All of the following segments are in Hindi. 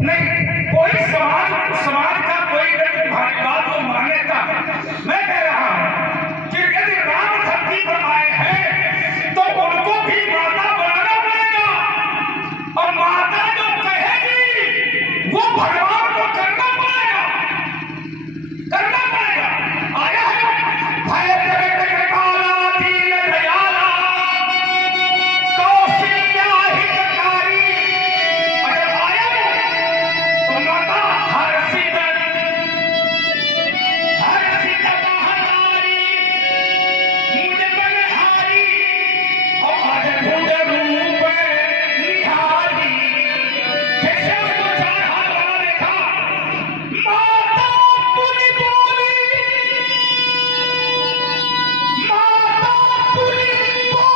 नहीं, कोई समाज का कोई व्यक्ति हमारी बात को मानेगा। मैं कह रहा हूं कि यदि राम धरती पर आए हैं तो उनको भी माता बनाना पड़ेगा, और माता जो कहेगी वो भगवान को करना पड़ेगा। आया है भय जगत कृपाला दीन दयाला कौशल्या हितकारी, अगर आया तो माता हर सिद्ध बहारी मुझ बलिहारी और अद्भुत रूप निहारी। जैसे उसको चार हाथ बना देखा, माता पुनि बोली, माता पुनि बोली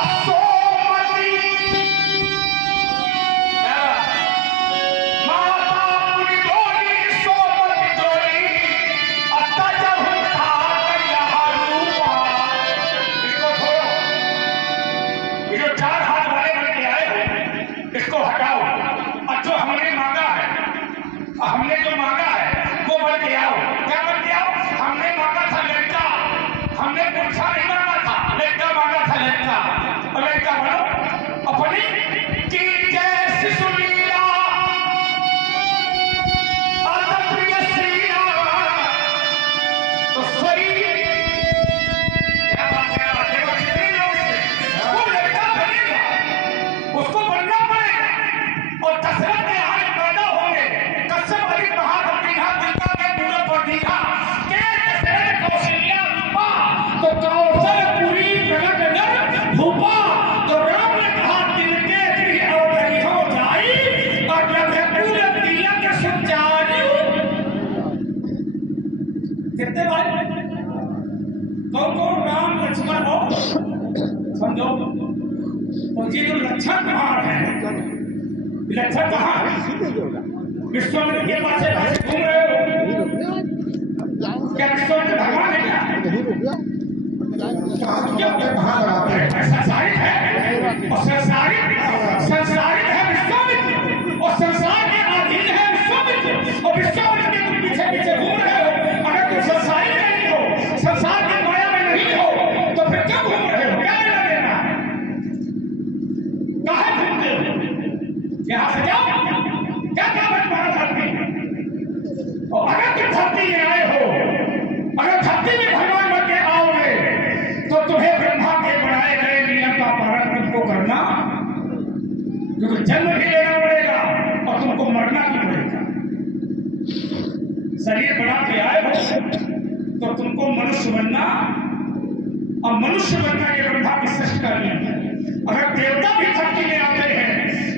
असोमति, माता पुनि बोली सोमति जोड़ी अतजहु तात यह रूपा। इसको छोड़ो, ये जो चार हाथ वाले बन के आए हो इसको हटाओ, और जो हमने मांगा है, हमने जो मांगा है वो बन के आओ। क्या बन के आओ? हमने मांगा था लड़का, हमने पुरुषा नहीं मांगा था, लड़का मांगा था लड़का, और लड़का बनो अपनी की जैसी सुनीला अतप्रिय श्रीला। तो सही क्या बात है, देखो कितने लोग इसमें, वो लड़का बनेगा, उसको बनना पड़ेगा। और दशरथ के यहाँ पैदा होंगे, कश्यप आदि महाकपिहा दिलका के पूरा पर दिखा के दशरथ कौशल्या रूपा, तो कौशलपुरी प्रगट नर भूपा। तो राम ने कहा दिल के गृह अवधि हो जाई, और यज्ञकुल तिलक सुचारी। कितने भाई? कौन राम लक्ष्मण हो, समझो। तो ये जो लक्षण कहाँ है, लक्षण कहाँ है? विश्वामित्र के पास घूम रहे हो क्या? विश्वामित्र भगवान है क्या? संसारिक है, और संसारिक है विश्वामित्र, और संसार के अधीन है विश्वामित्र, और विश्वामित्र के तुम पीछे पीछे घूम रहे हो। अगर तुम संसारिक नहीं हो, संसार की माया में नहीं हो, तो फिर क्यों घूम रहे हो? क्या लेना देना है? कहाँ घूमते हो? यहाँ से जाओ, क्या क्या बंटवारा धरती। और अगर तुम धरती में आए हो, अगर धरती में भगवान बन के आओगे, तो तुम्हें ब्रह्मा के बनाए गए नियम का पालन तुमको करना, क्योंकि जन्म भी लेना पड़ेगा और तुमको मरना भी पड़ेगा। शरीर बना के आए हो तो तुमको मनुष्य बनना, और मनुष्य बनना ये ब्रह्मा की सृष्टि करनी है। अगर देवता भी धरती में आते हैं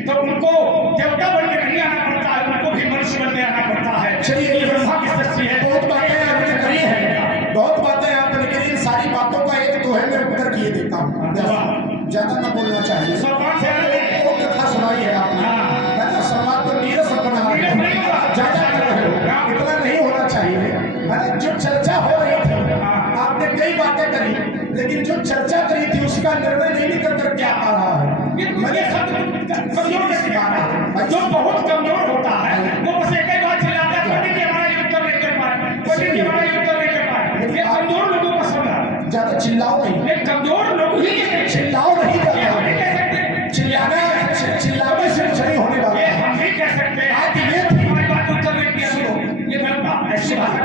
तो उनको देवता बन के नहीं आना पड़ता है, उनको भी मनुष्य बन के आना पड़ता है। चलिए, ये ब्रह्मा की सृष्टि है। बहुत बातें आपने करी है, बहुत बातें आपने करी, इन सारी बातों का एक दोहे में उत्तर किए देता हूँ, ज्यादा न बोलना चाहिए। वो कथा सुनाई है आपने, समाज को नीरस बना ज्यादा कर रहे हो, इतना नहीं होना चाहिए। जो चर्चा हो रही थी, आपने कई बातें करी, लेकिन जो चर्चा करी थी उसका निर्णय नहीं निकल कर क्या आ रहा है। मैंने कमजोर ने सिखाना है, जो बहुत कमजोर होता है वो बस एक ही बात चिल्लाता है, पंडित जी हमारा ये उत्तर नहीं कर पाए, पंडित जी हमारा ये उत्तर नहीं कर पाए। ये कमजोर लोगों को पसंद है, ज्यादा चिल्लाओ नहीं, ये कमजोर लोग ही चिल्लाओ नहीं, चिल्लाने से कुछ नहीं होने वाला। हम भी कह सकते हैं ये हमारी बात उत्तर नहीं किया, सुनो, ये गलत ऐसी भाषा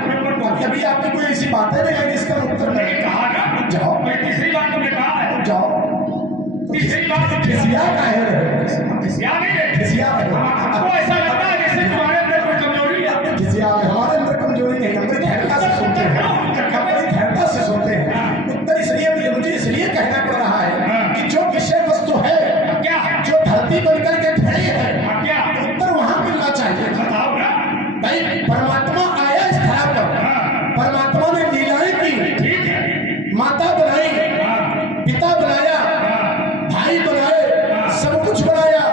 कभी आपने कोई ऐसी बातें नहीं है जिसका उत्तर नहीं कहा ना। जाओ, मैं तीसरी बात तुमने कहा है, जाओ तीसरी बात खिसिया का है, खिसिया नहीं है, खिसिया है। हमको ऐसा लगता है जैसे तुम्हारे अंदर कोई कमजोरी है। आपने खिसिया है, हमारे अंदर कमजोरी नहीं, हम धैर्यता से सुनते हैं, धैर्यता से सुनते हैं। उत्तर इसलिए मुझे इसलिए कहना पड़ रहा है कि जो विषय वस्तु है क्या, जो धरती बनकर के खड़ी है क्या, उत्तर वहां मिलना चाहिए। बताओ ना भाई, परमात्मा आया इस धरा पर, परमात्मा ने लीलाएं की, माता बनाई, पिता बनाया, भाई बनाए, सब कुछ बनाया,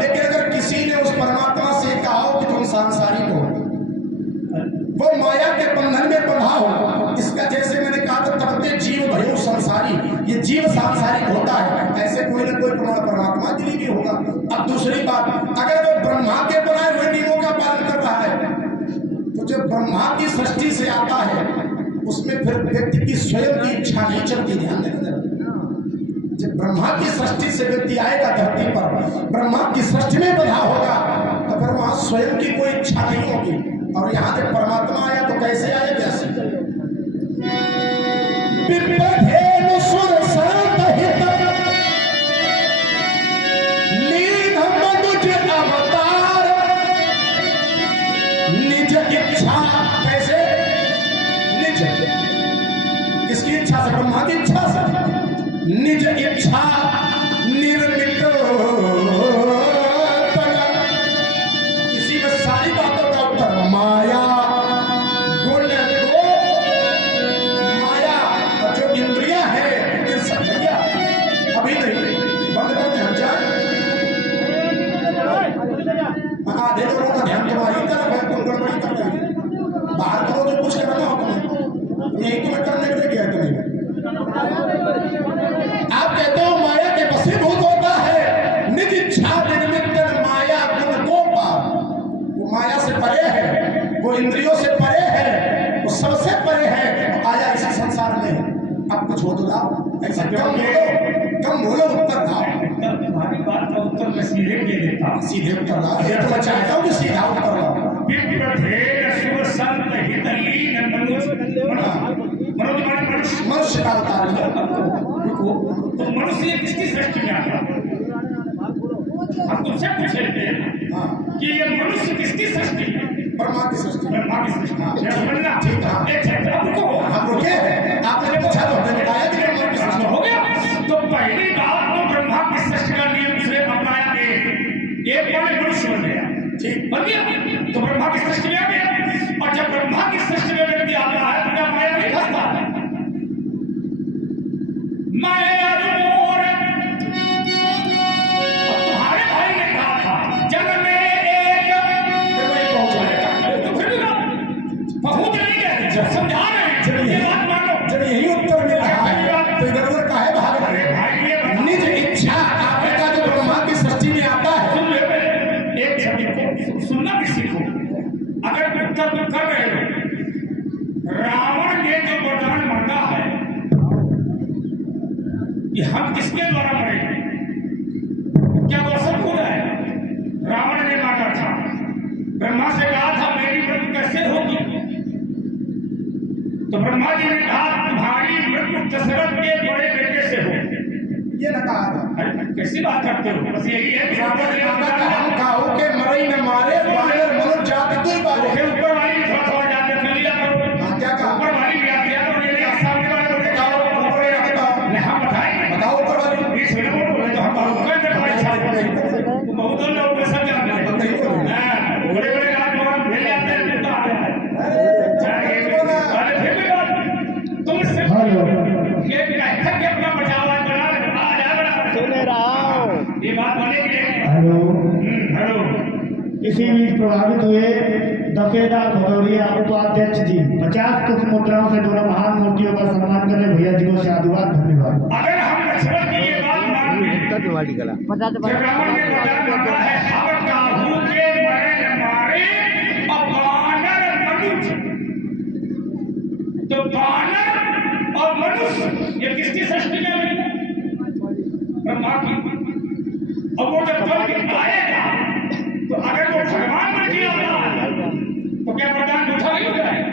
लेकिन अगर किसी ने उस परमात्मा से कहा हो कि तुम सांसारिक हो, वो माया के बंधन में बंधा हो, इसका जैसे मैंने कहा था तबते जीव भयो संसारी, ये जीव सांसारिक होता है, ऐसे कोई ना कोई परमात्मा दिली भी होगा। अब दूसरी बात, अगर वो ब्रह्मा के बनाए हुए नियमों का पालन कर रहा है तो जब ब्रह्मा की सृष्टि से आता है उसमें फिर व्यक्ति की स्वयं की इच्छा नहीं चलती। ध्यान देना, जब ब्रह्मा की सृष्टि से व्यक्ति आएगा धरती पर, ब्रह्मा की सृष्टि में बधा होगा तो फिर वहां स्वयं की कोई इच्छा नहीं होगी। और यहाँ जब परमात्मा आया तो कैसे आया? जैसे निज इच्छा, कैसे? निज, किसकी इच्छा से? ब्रह्मा की इच्छा से। निज इच्छा निर्मित, इसी में सारी बातों का उत्तर माया गुण को, माया और जो इंद्रियां हैं इन सब भैया अभी नहीं बंद करते हम जाए। आधे लोगों का ध्यान तुम्हारी तरफ है, तुम गड़बड़ी कर रहे हो। बाहर करो जो कुछ करना हो तुम्हें, यही तुम्हें करने के लिए गया तुम्हें। आप कहते हो माया के वशीभूत होता है, निज इच्छा निर्मित माया गुण को पार। वो माया से परे है, वो इंद्रियों से परे है, वो सबसे परे है, आया इसी संसार में। अब कुछ हो तो लाओ, ऐसा कम बोलो उत्तर लाओ। तुम्हारी बात का उत्तर मैं सीधे दे देता, सीधे उत्तर लाओ। ये तो मैं चाहता हूँ कि सीधा उत्तर लाओ। मनुष्य का अवतार तो मनुष्य किसकी सृष्टि में आता? हम तुमसे पूछे थे कि ये मनुष्य किसकी सृष्टि है? ब्रह्मा की सृष्टि। ब्रह्मा की सृष्टि। ठीक है, आप रुके, आपने पूछा तो हमने बताया कि ब्रह्मा की सृष्टि हो गया। तो पहली बात तो ब्रह्मा की सृष्टि का नियम उसने अपनाया, एक बड़े मनुष्य बन गया, ठीक बन गया, तो ब्रह्मा की सृष्टि में आ गया। और जब ब्रह्मा की सृष्टि में व्यक्ति आता है तो क्या माया नहीं फंसता है? माया मोर, तुम्हारे भाई ने कहा था जब मैं एक बहुत नहीं कहते, जब समझा रहे हैं ये बात मानो। जब यही उत्तर मिला है तो इधर उधर काहे भाग रहे हैं? निज इच्छा आपने कहा जो ब्रह्मा की सृष्टि में आता है। सुन ले, एक शब्द सुनना भी सीखो। अगर उत्तर तुम कर रहे हो, रावण ने जो वरदान मांगा है कि हम किसके द्वारा मरेंगे, क्या वो सब हो रहा है? रावण ने मांगा था, ब्रह्मा से कहा था मेरी मृत्यु कैसे होगी? तो ब्रह्मा जी ने कहा तुम्हारी मृत्यु दशरथ के बड़े बेटे से हो। ये न कहा था। कैसी बात करते हो? बस यही है, रावण ने हम काहू के मरई न मारे, बानर मनुष्य जाति तू बारे। ऊपर वाली थोड़ा जाते कर लिया करो। क्या कहा? ऊपर वाली भी आती है तो ये नहीं, सामने वाले को बताओ, ऊपर वाली बताओ। हम बताएं, बताओ ऊपर वाली। 20 मिनट बोले तो हम ऊपर से पढ़ाई छाड़ देंगे। तो बहुत लोग को सब जानते हैं, हां बड़े बड़े राजकुमार भेज जाते हैं, तो आ रहा है। अरे फिर भी बात तुम से ये कहता कि अपना बचाव बना आ जा, सुन रहा हूं ये बात बोले कि हेलो हेलो। इसी बीच प्रभावित हुए दफेदार भदौरिया उपाध्यक्ष जी 50 कुछ मुद्राओं से दोनों महान मूर्तियों का सम्मान करें। भैया जी को साधुवाद, धन्यवाद। अगर हम दशरथ की ये बात मान लें, रावण ने वरदान मांगा है हम काहू के मरे न मारे और बानर मनुष्य, तो बानर और मनुष्य ये किसकी सृष्टि में हुई? ब्रह्मा की। और वो जब कल के आएगा तो अगर वो भगवान बन गया तो क्या वरदान झूठा नहीं हो जाएगा?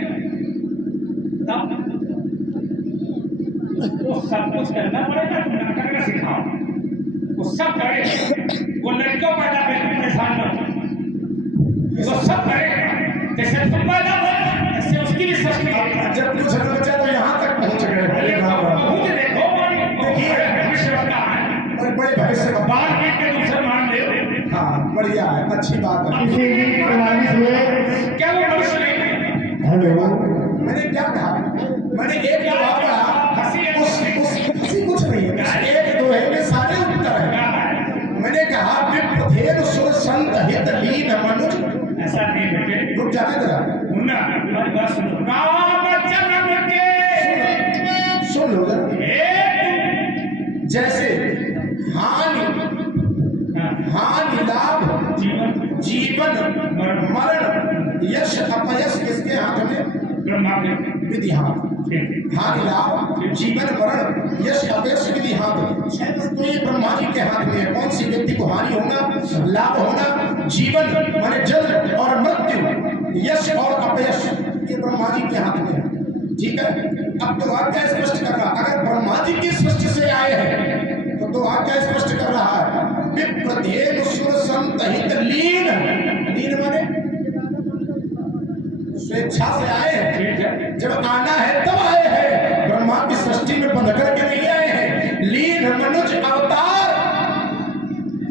वो सब कुछ करना पड़ेगा, नाटक का सिखाओ, वो सब करे। वो लड़कियों पैदा करके परेशान मत, वो सब करेगा। जैसे तुम पैदा हो ऐसे उसकी भी सृष्टि है। जब कुछ बचा तो यहाँ तक पहुँच गए। देखो भविष्य का है, बड़े भविष्य का बाल पीट के तुमसे मान ले। हाँ बढ़िया है, अच्छी बात है। इसी बीच प्रभावित हुए क्या वो मनुष्य नहीं? हेलो, मैंने क्या कहा? मैंने एक जवाब कहा, हंसी कुछ नहीं है, एक दो है में सारे उत्तर है। मैंने कहा विप्रथेन सुर संत हित लीन मनुज। ऐसा नहीं बेटे, रुक जाने जरा, मुन्ना तुम्हारी बात सुनो। राम जन्म के सुन लो जरा। हेतु जैसे हानि जीवन मरण यश अपयश किसके हाथ में? ब्रह्मा के विधि हाथ। हाँ लाभ जीवन मरण यश अपयश विधि हाथ। तो ये ब्रह्मा जी के हाथ में है। कौन सी व्यक्ति को हानि होना लाभ होना, जीवन माने जन्म और मृत्यु, यश और अपयश, ये ब्रह्मा जी के हाथ में है। ठीक है, अब तो वाक्य स्पष्ट कर रहा, अगर ब्रह्मा जी की सृष्टि से आए हैं तो वाक्य स्पष्ट कर रहा है विप्रत्येन सुर संतहित लीन। लीन माने स्वेच्छा से आए हैं, जब आना है तब आए हैं, ब्रह्मा की सृष्टि में बंध करके नहीं आए हैं। लीन मनुज अवतार,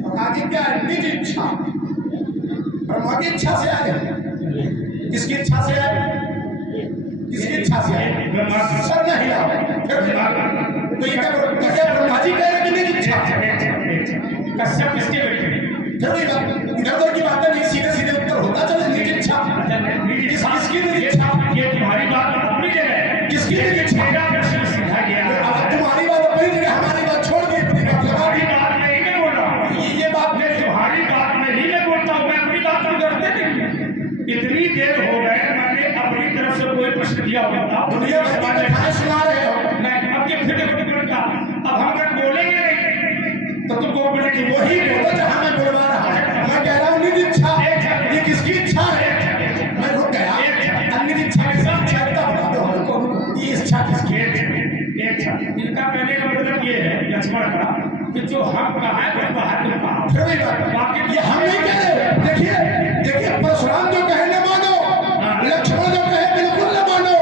और आगे क्या है? निज इच्छा, ब्रह्मा की इच्छा से आए हैं। किसकी इच्छा से आए? किसकी इच्छा से आए? सर नहीं हिला तो ये क्या ब्रह्मा जी कह रहे कि निज इच्छा? कश्यप किसके बेटे? इधर उधर की बातें नहीं, सीधे सीधे उत्तर होता चले। निज इच्छा किसकी निज इच्छा? ये तुम्हारी बात अपनी जगह है। किसकी निज इच्छा? मेरा प्रश्न सीधा गया। अब तुम्हारी बात अपनी जगह, हमारी बात छोड़ दी। तुम्हारी बात नहीं मैं बोल रहा हूँ, ये बात मैं तुम्हारी बात नहीं मैं बोलता हूँ, मैं अपनी बात नहीं करते नहीं। इतनी देर हो गए मैंने अपनी तरफ से कोई प्रश्न किया होता, दुनिया भर की कथाएं सुना रहे हो। नहीं अब ये फिर का अब हम अगर बोलेंगे नहीं तो तुमको बोलेंगे वही बोलो जहां मैं बोलवा रहा हूं। मैं कह रहा हूं निज इच्छा, ये किसकी इच्छा है? मैं रुक गया। अन्य इच्छा की इच्छा बता दो हमको, ये इच्छा किसकी है? इनका कहने का मतलब ये है लक्ष्मण का कि जो हम कहा है वो बाहर तुम कहा। फिर वही बात, ये हम नहीं कह रहे। देखिए परशुराम जो कहे न मानो, लक्ष्मण जो कहे बिल्कुल न मानो,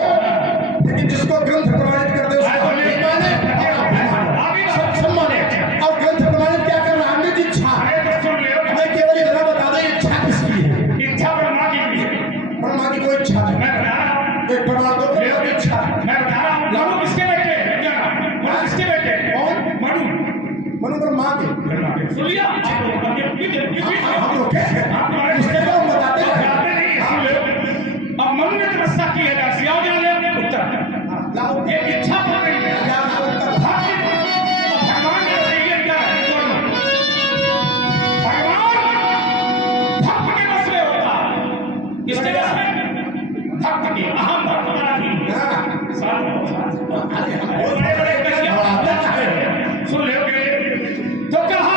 लेकिन जिसको ग्रंथ प्रमाणित कर दे उसको हम नहीं माने, सब माने। और ग्रंथ प्रमाणित क्या कर रहा है? निज इच्छा। हमें केवल इतना बता दो इच्छा किसकी है? इच्छा ब्रह्मा की भी है। ब्रह्मा की कोई इच्छा नहीं। मैं बता रहा हूँ, एक प्रमाण दो मेरी इच्छा। मैं बता रहा हूँ, मनु किसके बेटे हैं? क्या मनु किसके बेटे हैं? कौन? मनु ब्रह्मा के। सुन लिया आप लोग? हम लोग उसके लोग बताते हैं। अब मनु ने तपस्या की है, सियाओ जान ले उत्तर लाओ एक इच्छा कर रही है। भगवान ने बताइए क्या है? भगवान भक्त के बस में होता है। किसके बस में? भक्त के। अहम भक्त वाला भी बड़े बड़े सुन ले तो कहा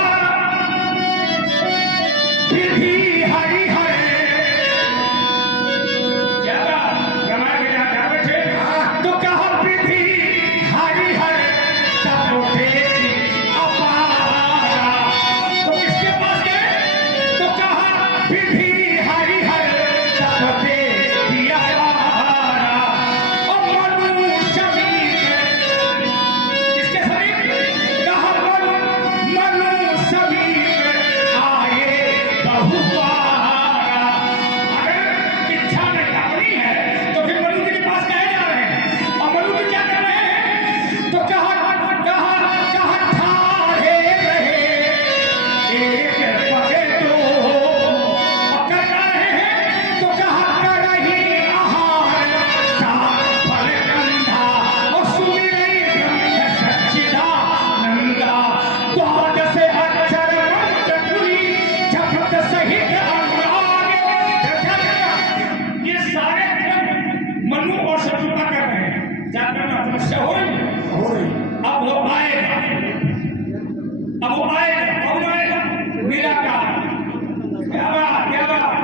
विधि हरि हरे। क्या रामायण में जहाँ बैठे तो कहा विधि हरि हरे तब तेरी अपारा। तो किसके पास गए? तो कहा विधि हरि हरे तब तेरी अपारा। और मनु समीप, किसके समीप? कहा मनु समीप आए बहुबारा। अगर इच्छा नहीं अपनी है तो फिर मनु के पास कहे जा रहे हैं, और मनु भी क्या कर रहे हैं? तो कहा ठाड़े रहे एक पगे दो। और कर रहे हैं तो कहा करही आहार सात फल कंधा। और सुमिरई ब्रह्म सच्चिदानंदा द्वादश अक्षर मंत्रपुरी जपत सहित अनुराग। ये सारे मनु और शत्रुघ्न कर रहे हैं। क्या करना? तपस्या हो रही है। हो रही। अब वो आएगा, अब वो आएगा, कौन आएगा? मीरा का क्या बात।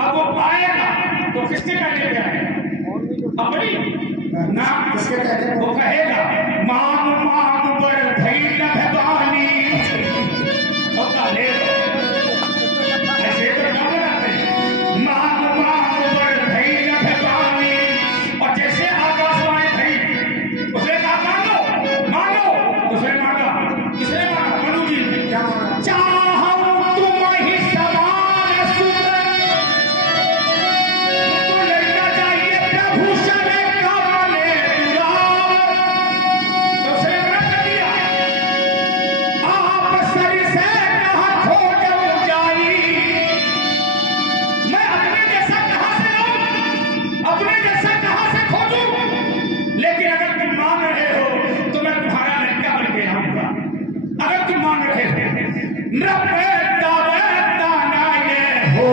अब वो आएगा तो किसके कहने पे आएगा? अपनी ना, किसके कहने? वो कहेगा मांग मांग बर भई न भवानी। होता ले ऐसे तो क्या बनाते हैं? मांग मांग बर भई न भवानी। और जैसे आकाशवाणी भई उसने कहा मांगो, उसने मांगा। किसने मांगा? मनु जी ने। क्या मांगा? चाहूं तुम ही समान सुत, तुमको लड़का चाहिए प्रभु शरण काले दुराव। तो उसने मना कर दिया। आप सर से कहाँ खोजूं जाई, मैं अपने जैसा कहाँ से लाऊं, अपने जैसा कहाँ से खोजूं? लेकिन अगर तुम मान रहे हो तो मैं तुम्हारा लड़का बन के आऊंगा। अगर तुम मान रहे हो नृत्य ताना ये हो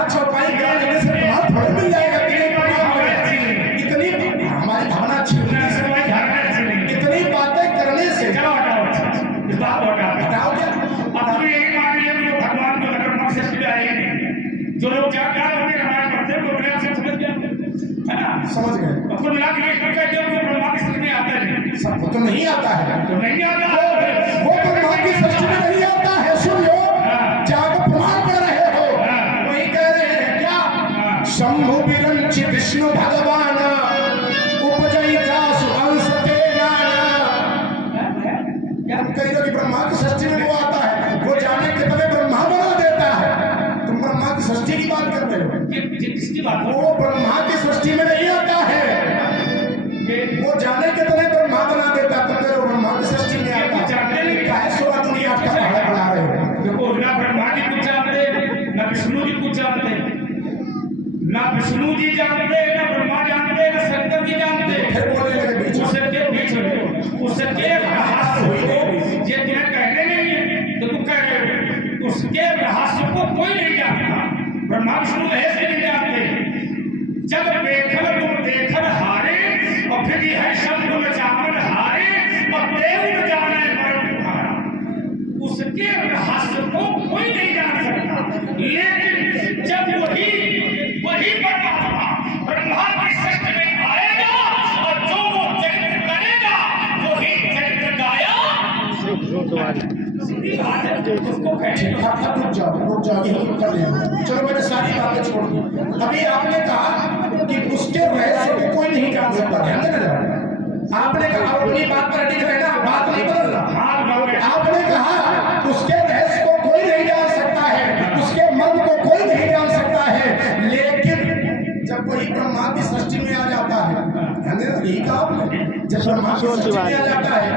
चार चौपाई गा देने से प्रमाण थोड़ी मिल जाएगा। इतनी हमारी भावना अच्छी होनी चाहिए। इतनी बातें करने से चलो हटाओ, इस बात को हटाओ। बताओ क्या अब तुम यही मान लिया कि वो भगवान को अगर मत से सीधे आएंगे, जो लोग क्या क्या होते रामायण पढ़ते हैं वो अपने आप से समझ गया, है ना? समझ गए? अब कुल मिला के ये कहते हैं कि वो ब्रह्मा की सृष्टि में आता नहीं, सबको तो नहीं आता है, तो नहीं आता वो ब्रह्मा की सृष्टि में नहीं आता है। सुन लो, जाकर प्रमाण कर रहे हो, वही कह रहे हैं क्या? शंभु विरंचित विष्णु भगवान उपजयिता सुहंस तेना। कहीं तो ब्रह्मा की सृष्टि में वो आता है, वो जाने के तले ब्रह्मा बना देता है। तुम ब्रह्मा की सृष्टि की बात करते हो, किसकी बात हो? वो ब्रह्मा की सृष्टि में नहीं आता है, वो जाने के तले ब्रह्मा बना देता। तुम कह रहे हो ब्रह्मा की सृष्टि में आता है, काहे सोलह दुनिया का पहाड़ बना रहे हो? देखो, ना ब्रह्मा जी कुछ जानते, ना विष्णु जी कुछ जानते, ना विष्णु जी जानते, ना ब्रह्मा जानते, ना शंकर जी जानते। फिर बोलने लगे बीच में। उसके बीच में उसके रहस्य को ये तुम्हें कहने नहीं है, तो तुम कह रहे हो उसके रहस्य को कोई नहीं जानता। ब्रह्मा विष्णु रहस्य नहीं जानते। जब देखल तुम देखल हारे, और फिर यह शब्द में जामन हारे, और देव न जाने परम तुम्हारा। उसके रहस्य को कोई नहीं जान सकता, लेकिन जब वही परमात्मा ब्रह्मा की सृष्टि में आएगा, और जो वो चरित्र करेगा वही चरित्र गाया। सीधी बात है, उसको कहते हैं। आप रुक जाओ, यही उत्तर देना। चलो मैंने सारी बातें छोड़ दी। अभी आपने कहा कि उसके रहस्य को कोई नहीं जान सकता। ध्यान देना जरा, आपने कहा अपनी बात पर अडिग रहना, बात नहीं बदल रहा। आपने कहा उसके रहस्य को कोई नहीं जान सकता है, उसके मन को कोई नहीं जान सकता है, लेकिन जब वही ब्रह्मा की सृष्टि में आ जाता है, ध्यान देना, यही कहा आपने, जब ब्रह्मा की सृष्टि में आ जाता है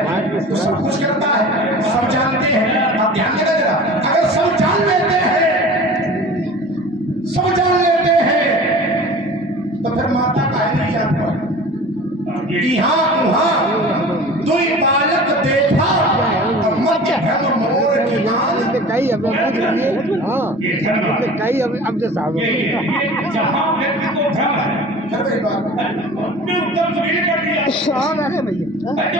तो सब कुछ करता है, सब जानते हैं। आप ध्यान देना जरा, अगर सब जान लेते हैं, सब जान लेते हैं, तो फिर माता काहे नहीं जान पाए? यहाँ वहाँ दुई बालक देखा, और मध्य भ्रम मोर की मान। कई अब हाँ कई अब जो साहब जहाँ व्यक्ति को भ्रम है, फिर वही बात। उत्तर तुम्हें कर दिया, कौन करे भैया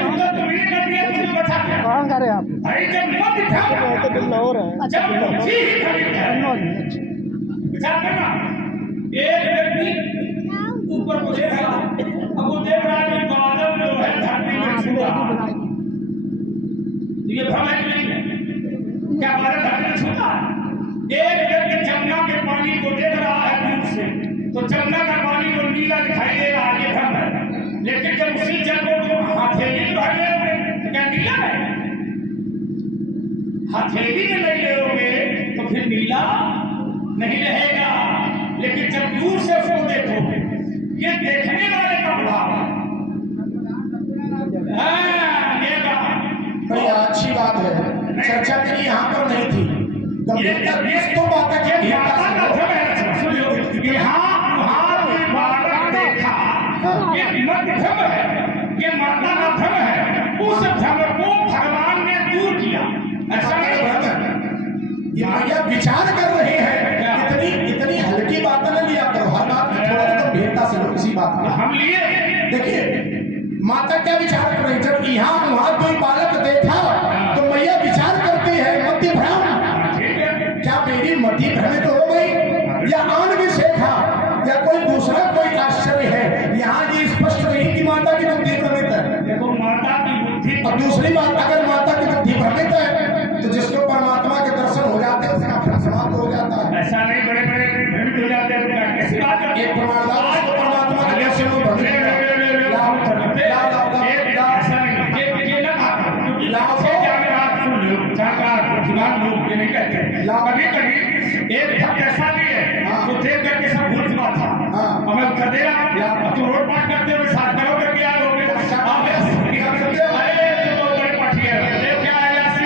उत्तर तुम्हें कर दिया, तुम बचा क्या? कौन करे आप अरे जब मत भ्रम, तो बिल और है जब बुद्धि ही खड़ी है, विचार करना। एक व्यक्ति ऊपर को देख रहा है, अब वो देख रहा है कि बादल जो है धरती में छूता, ये भ्रम है कि नहीं है? क्या बादल धरती में छूता है? एक व्यक्ति जमुना के पानी को देख रहा है दूर से, तो जमुना का पानी को नीला दिखाई दे रहा है, ये भ्रम है। लेकिन जब उसी जल को तुम हथेली में भर लोगे तो क्या नीला है? हथेली में नहीं लोगे तो फिर नीला नहीं रहेगा। लेकिन जब दूर से उसको देखोगे, ये देखने वाले का प्रभाव है। ये कहा बड़ी अच्छी बात है, चर्चा मेरी यहाँ पर नहीं थी। तो बात है कि माता का भ्रम है। सुनियो, यहाँ वहाँ की बालक देखा, ये मत भ्रम है, ये माता का भ्रम है। उस भ्रम को भगवान ने दूर किया। ऐसा नहीं है, ये भैया विचार कर रहे हैं। इतनी हल्की बात न लिया करो, हर बात में थोड़ा तो गंभीरता से लो किसी बात में। हम लिए देखिए माता क्या विचार कर रही, जब यहाँ वहाँ कोई बालक देखा तो मैया विचार करती है मति भ्रम, क्या मेरी मति भ्रमित हो गई या आन भी सेखा या कोई दूसरा कोई आश्चर्य है? यहाँ ये स्पष्ट नहीं कि माता की बुद्धि भ्रमित है। देखो, माता की बुद्धि। और दूसरी बात, अगर माता की बुद्धि भ्रमित है तो जिसको परमात्मा के दर्शन हो जाते हैं उसका भ्रम समाप्त हो जाता है। ऐसा नहीं, बड़े बड़े भ्रमित हो जाते हैं। कैसी बात है? एक प्रमाणदार उसको परमात्मा के दर्शन में भ्रमित है। कभी कभी एक भक्त ऐसा भी है तो देख करके सब भूल चुका था, और मैं कर दे रहा, तू रोड पार करते हुए साथ करो करके आ लोगे। अरे तो बड़े पाठी है, देख क्या आया सी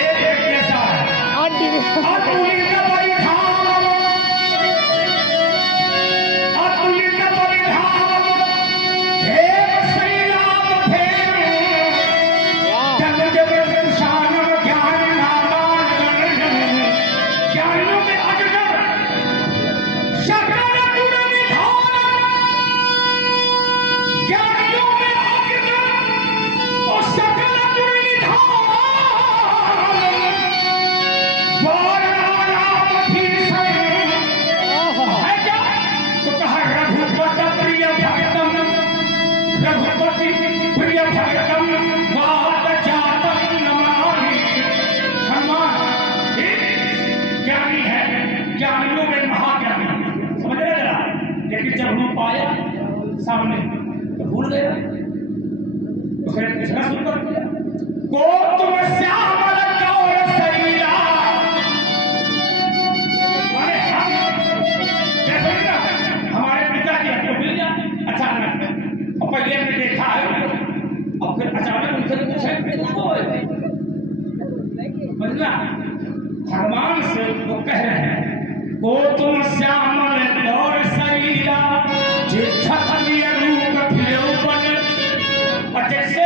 एक ऐसा सामने, तो भूल गया। उसने पूछना शुरू कर दिया, को तुम श्यामल गौर सैया, अरे हम जैसे ना हमारे पिताजी हमको मिल जाए अचानक, और पहले हमने देखा है और फिर अचानक उनसे पूछे समझना, भगवान से वो कह रहे हैं, को तुम श्यामल गौर सैया, क्षत्रिय रूप फिरे बने। और जैसे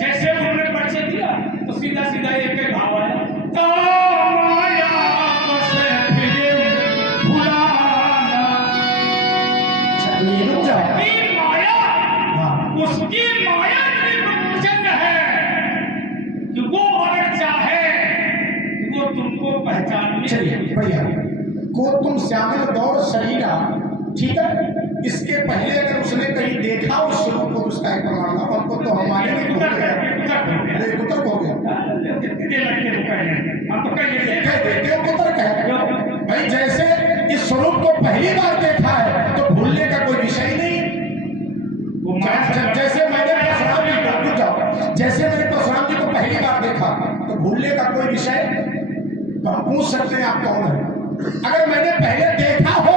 जैसे उन्होंने परिचय दिया तो सीधा सीधा एक भाव आया, तो माया से फिरे भुलाना। रुक जाओ। उसकी माया इतनी प्रचंड है कि वो अगर चाहे वो तुमको पहचान चलिए बढ़िया। को तुम श्यामल गौर शरीरा, ठीक है। इसके पहले अगर उसने कहीं देखा उस स्वरूप को, उसका एक प्रमाण था, हमको तो हमारे में हो गया, कुतर हो गया भाई। जैसे इस स्वरूप को पहली बार देखा है तो भूलने का कोई विषय नहीं है। जैसे मैंने परशुराम जी को, जैसे मैंने परशुराम जी को पहली बार देखा तो भूलने का कोई विषय, तो हम पूछ सकते हैं आप कौन है। अगर मैंने पहले देखा हो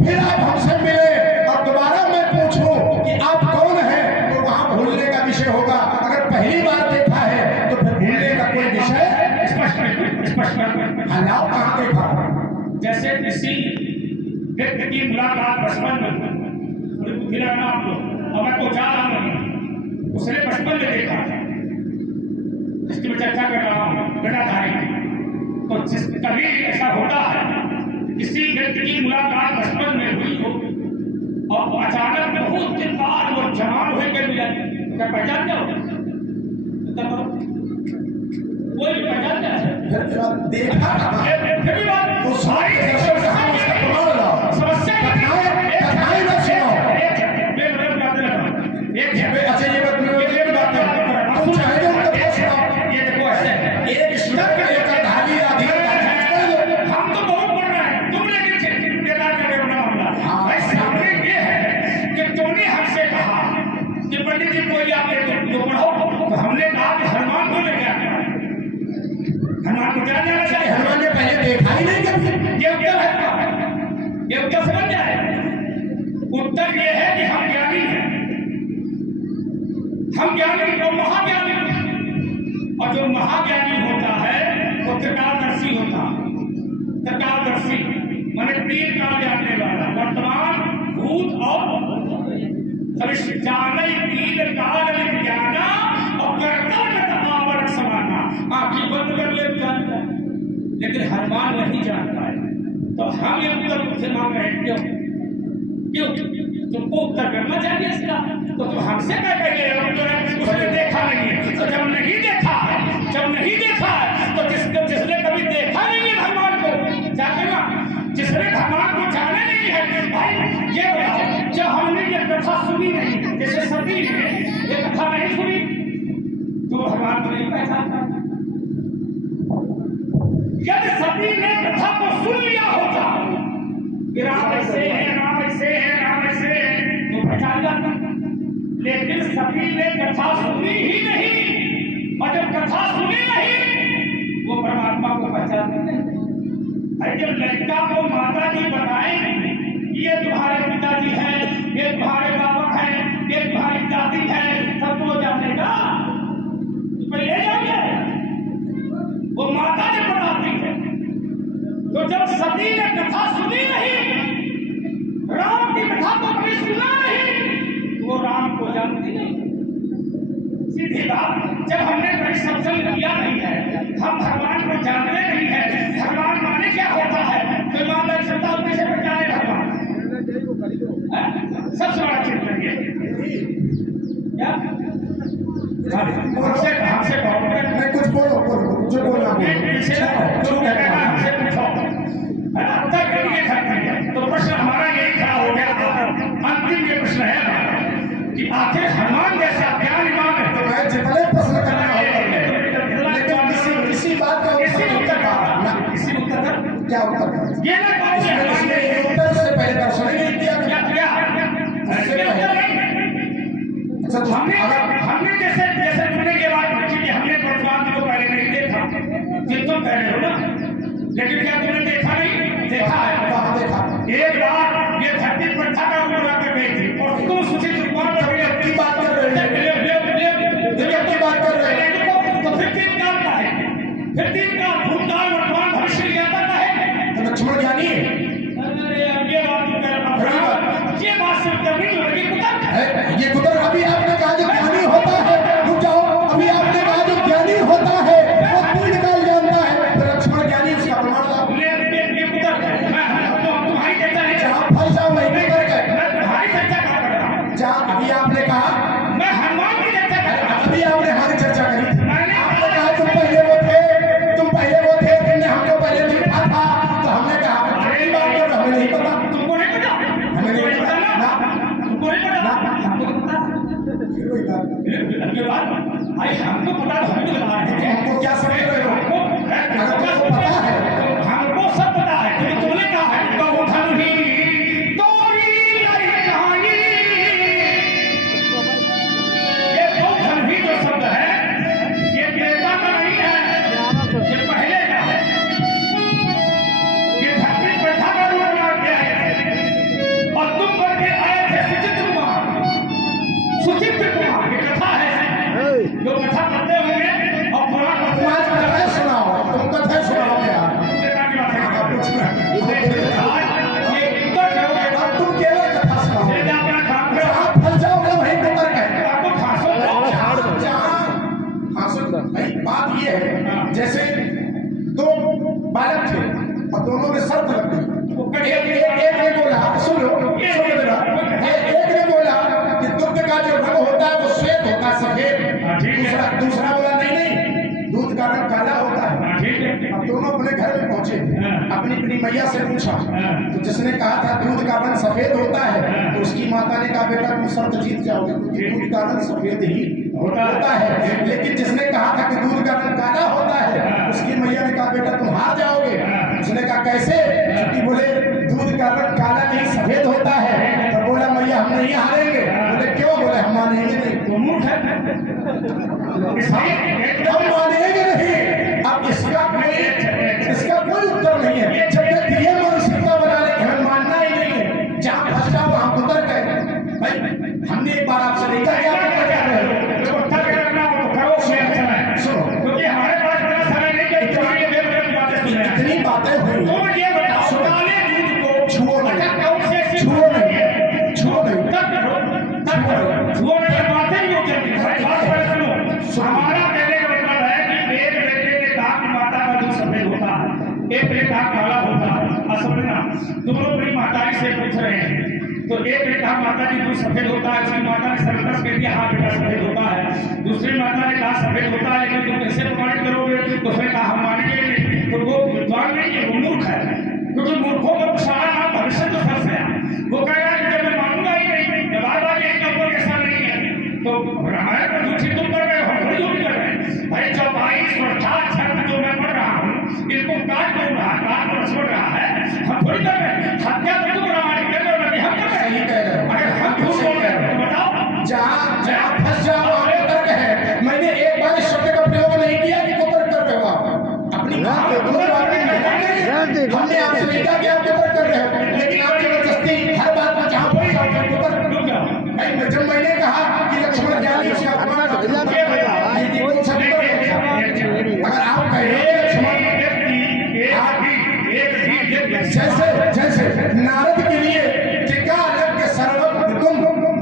फिर आप हमसे मिले और दोबारा मैं पूछूं कि आप कौन हैं, तो वहां भूलने का विषय होगा। अगर पहली बार देखा है तो फिर भूलने का कोई विषय स्पष्ट हलाओ कहां देखा। जैसे किसी व्यक्ति की मुलाकात बचपन में फिर आपको और मैं पहुंचा रहा हूं, उसने बचपन में देखा, इसकी मैं चर्चा कर रहा हूं गदाधारी। तो जिस कभी ऐसा होता है किसी व्यक्ति की मुलाकात बचपन में हुई हो और अचानक बहुत दिन बाद वो जवान होकर मिला, क्या पहचान जाओ? कोई पहचान जाए देखा फिर भी बात तो सारी समस्या अच्छा ये बात हम तो बहुत पढ़ रहे हैं, तुम लेकिन बेकार कर रहे हो ना मामला। भाई सामने ये है कि तुमने हमसे कहा कि पंडित जी कोई आप तो पढ़ो, तो हमने कहा कि हनुमान को लेके आया, हनुमान को क्या जाना चाहिए? हनुमान ने पहले देखा ही नहीं कभी। ये उत्तर है, ये उत्तर समझ जाए। उत्तर ये है कि हम ज्ञानी हैं, हम ज्ञानी तो महाज्ञानी, और जो महाज्ञानी होता है वो त्रिकालदर्शी होता है। त्रिकालदर्शी माने तीन काल जानने वाला, वर्तमान भूत और भविष्य, जाने तीन काल ज्ञाना और कर्ता आवरण समाना। आंखें बंद कर ले जानता है, लेकिन हनुमान नहीं जानता है। तो हम ये उत्तर तुमसे मांग रहे हैं, क्यों क्यों तुमको उत्तर करना चाहिए इसका, तो तुम हमसे क्या कहिए उसने देखा नहीं है। तो जब नहीं देखा तो जिसने कभी देखा नहीं है भगवान को, क्या करना? जिसने भगवान को जाना नहीं है, भाई ये बताओ, जब हमने ये कथा सुनी नहीं, जैसे सती ने ये कथा नहीं सुनी तो भगवान को नहीं पहचानता। यदि सती ने कथा को सुन लिया होता कि राम ऐसे है, राम ऐसे है, राम ऐसे है, तो पहचान जाता। लेकिन सती ने कथा सुनी ही नहीं, और जब कथा सुनी नहीं वो परमात्मा को पहचानते नहीं। अरे जब लड़का को माता जी बताएंगे ये तुम्हारे पिताजी हैं, ये तुम्हारे बाबा हैं, ये तुम्हारी दादी है, सब तो जानेगा, पहले जाओगे। वो माता जब बताती है, तो जब सती ने कथा सुनी नहीं, राम की कथा को कभी सुना नहीं, वो राम को जानती नहीं। सीधी बात, जब हमने कभी सत्संग किया नहीं है, हम भगवान को जानते नहीं है, भगवान माने क्या होता है, तो ईमानदारी श्रद्धा उनके से बचाए भगवान सबसे बड़ा चीज करिए क्या हमसे मैं कुछ बोलो जो बोलना हमसे पूछो उत्तर करिए घर पर। तो प्रश्न हमारा यही खड़ा हो गया, अंतिम ये प्रश्न है कि आखिर हनुमान जैसा ज्ञान इमाम है। तो मैं जितने प्रश्न करना होगा, लेकिन किसी बात का उत्तर क्या उत्तर ये ना उत्तर से पहले दर्शन नहीं किया क्या हमने जैसे जैसे तुमने ये बात पूछी कि हमने परशुराम जी को पहले नहीं देखा, फिर तुम कह रहे हो ना, लेकिन क्या तुमने देखा नहीं? देखा है। कहाँ देखा? एक बार ये धरती प्रथा का ऊपर आकर गई थी और तुम सुशील कुमार की बात कर रहे हैं, की बात कर रहे हैं। तो फिर तीन काल का है, फिर तीन काल भूतकाल वर्तमान भविष्य की ज्ञाता का है। तो लक्ष्मण ज्ञानी है। अरे अब ये बात तुम कह रहा हो, ये बात सिर्फ तभी लड़की कुतर है। ये कुतर अभी आपने कहा जो ज्ञानी होता है, रुक जाओ, अभी आपने कहा जो ज्ञानी होता है वो तीन काल जानता है, तो लक्ष्मण ज्ञानी उसका प्रमाण लाओ। तुम्हारी चर्चा नहीं जहाँ फंस जाओ वहीं पे कर गए। मैं तुम्हारी चर्चा कर रहा हूँ। जहाँ अभी आपने कहा, मैं हनुमान की चर्चा कर रहा हूँ। अभी आपने हमारी चर्चा करी थी। मैंने आपने कहा तुम पहले वो थे, तुमने हमको पहले देखा था, तो हमने कहा अरे बात कर, हमें नहीं पता। तुमको नहीं पता, हमें नहीं पता ना, तुमको नहीं पता, हमको तो पता। कोई बात नहीं। अगली बात, भाई हमको पता तो हम तो बता रहे हैं। हमको क्या समझ रहे हो? हमको पता है, हमको सब पता है। क्योंकि तुमने कहा है गौधन ही तोरी लाई कहानी। ये गौधन ही जो शब्द है, ये देवता का नहीं है, ये पहले का है। ये धरती प्रथा का रूप मान के आए थे और तुम बन के आए थे सुचित्र कुमार। सुचित्र कुमार ये कथा है, जो कथा पढ़ते होंगे और पुराण तुम आज कथा सुनाओ, तुम कथा सुनाओ यार। अब तुम केवल कथा सुनाओ, जहाँ फंस जाओगे वहीं उतर गए। भाई बात ये है, जैसे दो बालक थे और दोनों में शर्त लग गई। एक ने बोला, सुन लो जरा, एक ने बोला कि दुग्ध का जो रंग होता है वो श्वेत होता है, सफेद। दूसरा बोला नहीं, दूध का रंग काला होता है। अब दोनों अपने घर में पहुंचे, अपनी अपनी मैया से पूछा, तो जिसने कहा था दूध का रंग सफेद होता है, तो उसकी माता ने कहा बेटा तुम शर्त जीत जाओगे, क्योंकि दूध का रंग सफेद ही होता है। लेकिन जिसने कहा था कि दूध का रंग काला होता है, उसकी मैया ने कहा बेटा तुम हार जाओगे। उसने कहा कैसे? क्योंकि बोले दूध का रंग काला नहीं सफेद होता है। तो बोला मैया हम नहीं हारेंगे। बोले क्यों? बोले हम मानेंगे नहीं। तो मूर्ख है, हम मानेंगे नहीं। अब इसका कोई उत्तर नहीं है। जब तक ये मानसिकता बना ले हमें मानना ही नहीं है, जहाँ फंस जाओ वहाँ उतर गए। भाई हमने एक बार आपसे नहीं कहा कि आप क्या कर रहे हो, सुनो, क्योंकि हमारे पास बड़ा समय नहीं है, तुम्हारी ये बातें सुन रहे हैं। इतनी बातें हुई, तो ये बताओ काले दूध को छुओ नहीं, छुओ नहीं, छुओ नहीं, छुओ नहीं, बातें ही हो जाती हैं। भाई बात पहले सुनो। हमारा कहने का मतलब है कि एक बेटे ने कहा कि माता का दूध सफेद होता है, एक ने कहा काला होता है। समझना, दोनों अपनी माताजी से पूछ रहे हैं। तो एक ने कहा माता जी दूध सफेद होता है, उसकी माता ने सरकस कह दिया हाँ बेटा सफेद होता है। दूसरी माता ने कहा सफेद होता है, लेकिन तुम कैसे प्रमाणित करोगे? तो उसने कहा हम मानेंगे नहीं। तो वो विद्वान नहीं है, वो मूर्ख है, क्योंकि मूर्खों को सारा नाम भविष्य तो फंस गया। वो कहेगा कि जब मैं मानूंगा ही नहीं, बार बार एक ऊपर ऐसा नहीं है, तो रामायण पर झूठी तुम कर रहे हो, हम थोड़ी झूठी कर रहे हैं। भाई 24 अर्थात छंद जो मैं पढ़ रहा हूँ, इनको काट बोल रहा है, काट पर छोड़ रहा है, हम थोड़ी कर रहे हैं। हत्या तो तुम रामायण कर रहे हो, हम कर रहे हैं। अगर हम झूठ बोल रहे हो तो बताओ, जहाँ फंस जाओ वहाँ उतर गए। मैंने एक बार इस शब्द का प्रयोग नहीं किया कि उतर कर रहे हो आप अपनी हमने आपसे नहीं कहा कि आप उतर कर रहे हो, लेकिन आप जबरदस्ती हर बात में जहाँ पर जब मैंने कहा कि लक्ष्मण ज्ञानी उसका अपमान अगर आप कहे जैसे नारद के लिए टीका अलग के सर्वत्र तुम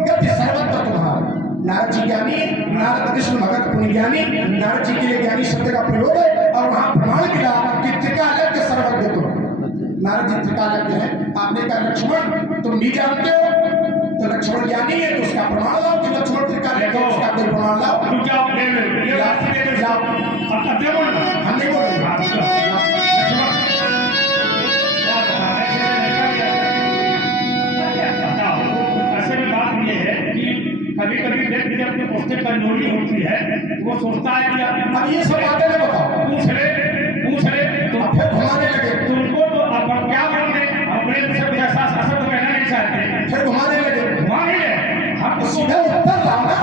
गति सर्वत्र तुम्हारा। नारद जी ज्ञानी, नारद कृष्ण भगत पुण्य ज्ञानी, नारद जी के लिए ज्ञानी शब्द का प्रयोग है और वहां प्रमाण मिला कि टीका अलग के सर्वत्र तुम। नारद जी टीका अलग है। आपने कहा लक्ष्मण तुम नहीं जानते हो, तो लक्ष्मण ज्ञानी है तो उसका प्रमाण लाओ कि लक्ष्मण टीका अलग है, उसका कोई प्रमाण लाओ। हम नहीं बोलेंगे। कभी-कभी व्यक्ति जब अपने पुस्तक पर नोरी होती है, वो सोचता है कि अब ये सब बातें नहीं बताओ, पूछ ले तो फिर घुमाने लगे। तुमको तो अब क्या बोलते हैं, अपने से ऐसा शासन तो कहना नहीं चाहते, फिर घुमाने लगे। घुमा नहीं है। हम सीधा उत्तर लाओ ना।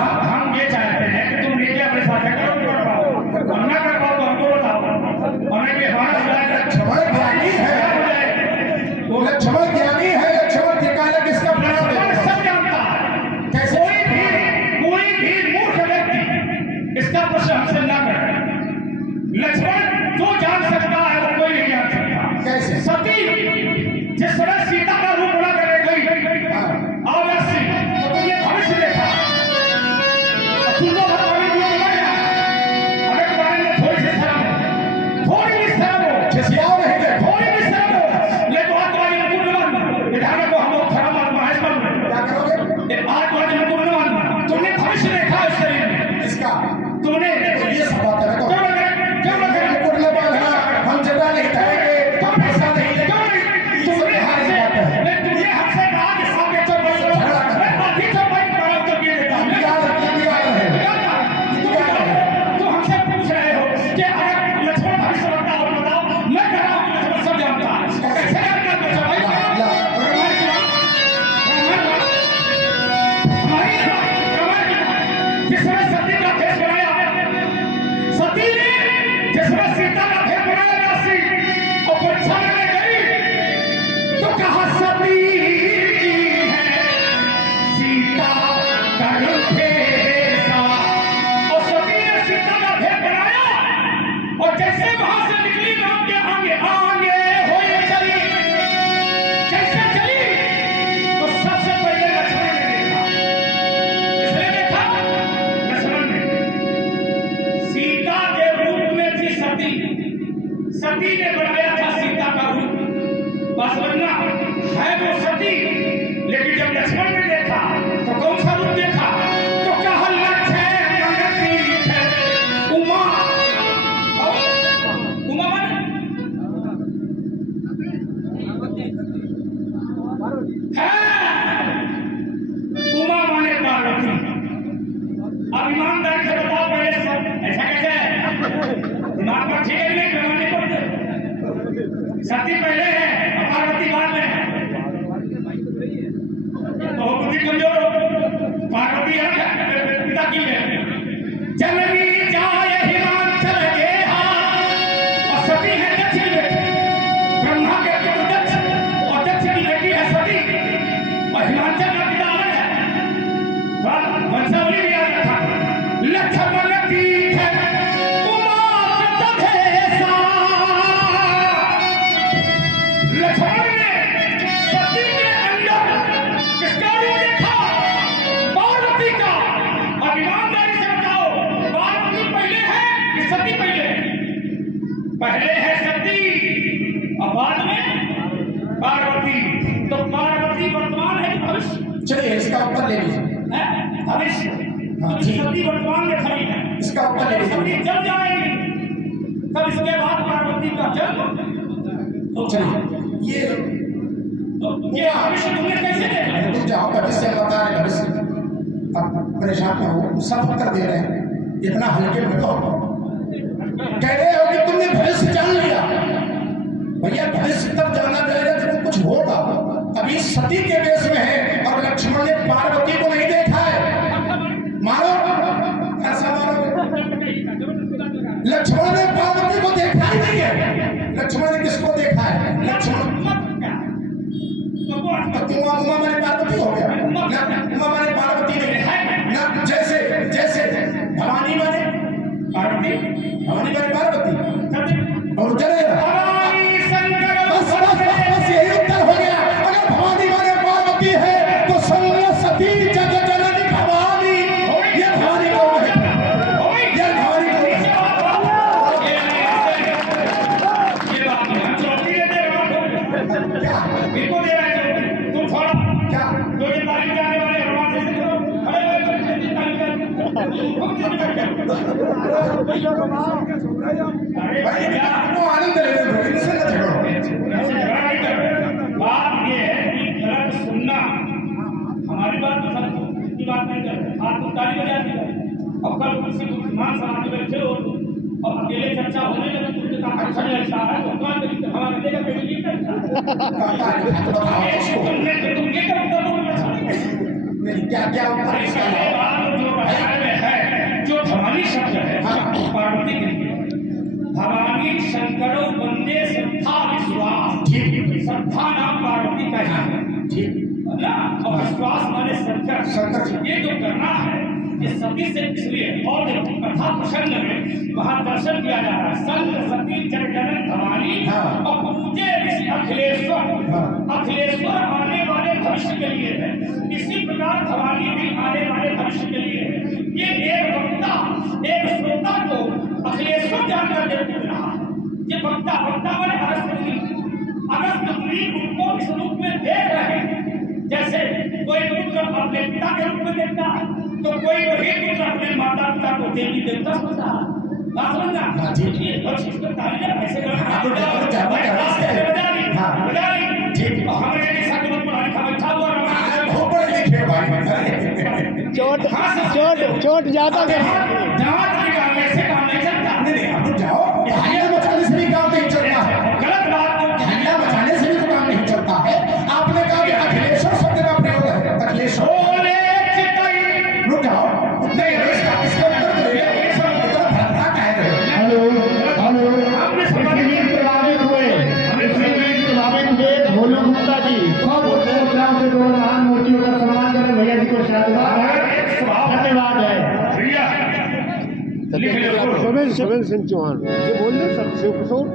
है वो सती, लेकिन जब लक्ष्मण ने देखा तो कौन सा रूप देखा? तो कहा लक्ष्य उमा। उमा माने है, उमा माने पार्वती। अब ईमानदारी से बताओ पहले से ऐसा कैसे है? दिमाग पर ठीक है नहीं करवाने पड़ते। सती पहले है और पार्वती बाद में है। तो बुद्धि कमजोर हो। पार्वती पिता की है। जननी जाय हिमाचल गेहा और सती है दक्ष की बेटी। ब्रह्मा के पुत्र दक्ष और दक्ष की बेटी है सती और हिमाचल का पिता अलग है। वंशावली भी याद रखा। लक्ष्मण तीर्थ उमा तथेसा। लक्ष्मण ने सती के अंदर किसका रूप देखा? पार्वती का। अब ईमानदारी से बताओ, पार्वती पहले है कि सती पहले? पहले है सती और बाद में पार्वती। तो पार्वती वर्तमान है कि भविष्य? चलिए इसका उत्तर ले लीजिए। है भविष्य। हाँ, तो ठीक। सती वर्तमान में खड़ी है। इसका उत्तर ले सती लीजिए। जल जाएगी तब इसके बाद पार्वती का जन्म होगा। चलिए ये ये भविष्य तुमने कैसे देखा? तुम जाओ भविष्य बता रहे, भविष्य अब परेशान ना हो, सब उत्तर दे रहे हैं, इतना हल्के में तो कह रहे हो कि तुमने भविष्य जान लिया। भैया भविष्य तब जाना जाएगा जब कुछ होगा। अभी सती के वेश में है और लक्ष्मण ने पार्वती को नहीं देखा है। मारो ऐसा मारो। लक्ष्मण ने पार्वती को देखा ही नहीं है। लक्ष्मण ने किसको देखा है? लक्ष्मण उमा माने पार्वती हो गया ना, उमा माने पार्वती नहीं है ना। जैसे जैसे भवानी माने पार्वती, भवानी माने पार्वती और चलेगा। बस यही उत्तर हो गया। अगर भवानी माने पार्वती है तो संग सती जग जननी भवानी। ये भवानी कौन है? ये भवानी कौन है? क्या इनको दे रहा है तुम थोड़ा क्या जो ये तारीफ करने वाले भगवान से करो। अरे भाई आपको आनंद लेने दो, इनसे न झगड़ो। बात ये है कि गलत सुनना, हमारी बात तो समझो, की बात नहीं कर रहे। आज तुम ताली बजाती हो और कल किसी मुसलमान समाज में बैठे हो और अकेले चर्चा होने लगे, तुमने कहा अच्छा ऐसा है तो कौन हमारे देगा तुमने तुम ये करो नहीं क्या क्या उत्तर इसका है? जो रामायण में है, जो भवानी शब्द है पार्वती के लिए, भवानी शंकरो वंदे श्रद्धा विश्वास। ठीक श्रद्धा नाम पार्वती का है ठीक ना, और विश्वास माने शंकर। शंकर जी। ये जो करना है ये सती से इसलिए, और कथा प्रसंग में वहां दर्शन किया जा रहा है। संत सती जगजनन भवानी हाँ। और पूजे ऋषि अखिलेश्वर। हाँ। अखिलेश्वर आने वाले भविष्य के लिए है, इसी प्रकार भवानी भी आने वाले भविष्य के लिए है। ये एक वक्ता एक श्रोता को अखिलेश्वर जानकर देते रहा। ये वक्ता माने अगस्त मुनि उनको इस रूप में देख रहे हैं। जैसे कोई पुत्र अपने पिता के रूप में देखता है तो कोई वही पुत्र अपने माता पिता को देवी देवता समझता है। बात समझना? हाँ, ठीक। ये और इसको तालियां ऐसे करना। हाँ, तो बजा ली। ठीक। और हमारे जैसा कोई पुरानी खबर था वो खोपड़ लिखे भाई चोट ज्यादा दांत निकालने से काम नहीं चलता। नहीं आप जाओ, हल्ला मचाने से भी काम नहीं चलता है। गलत बात हल्ला मचाने से भी तो काम नहीं चलता है। आपने कहा कि अखिलेश्वर शब्द का प्रयोग है। अखिलेश्वर रुक जाओ, नहीं इसका उत्तर दे। इतना भ्रमता कह रहे हो। हेलो इसमें प्रभावित हुए भोलू गुप्ता जी सब मुद्राओं से दोनों महान मूर्तियों का सम्मान करें। भैया जी को साधुवाद है, धन्यवाद है। सुमेल सिंह चौहान ये बोल रहे सब शिवकिशोर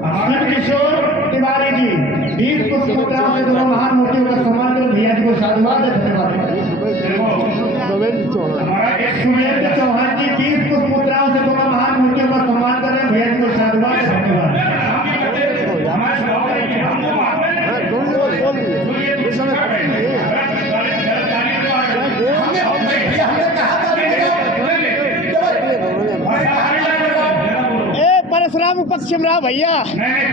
किशोर तिवारी जी 20 पुष्प मुद्राओं से दोनों महान मूर्तियों का सम्मान करें। भैया जी को साधुवाद है, धन्यवाद है। सुमेल चौहान सुमेल चौहान जी 20 पुष्प मुद्राओं से दोनों महान मूर्तियों का सम्मान करें। भैया जी को साधुवाद है, धन्यवाद। हाँ, दोनों बोल दिए नाम पश्चिम रहा भैया। नहीं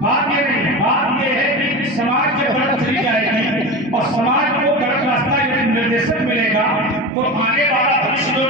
बात ये नहीं, बात ये है कि समाज जब गलत चली जाएगी और समाज को गलत रास्ता यदि निर्देशन मिलेगा तो आने वाला भविष्य जो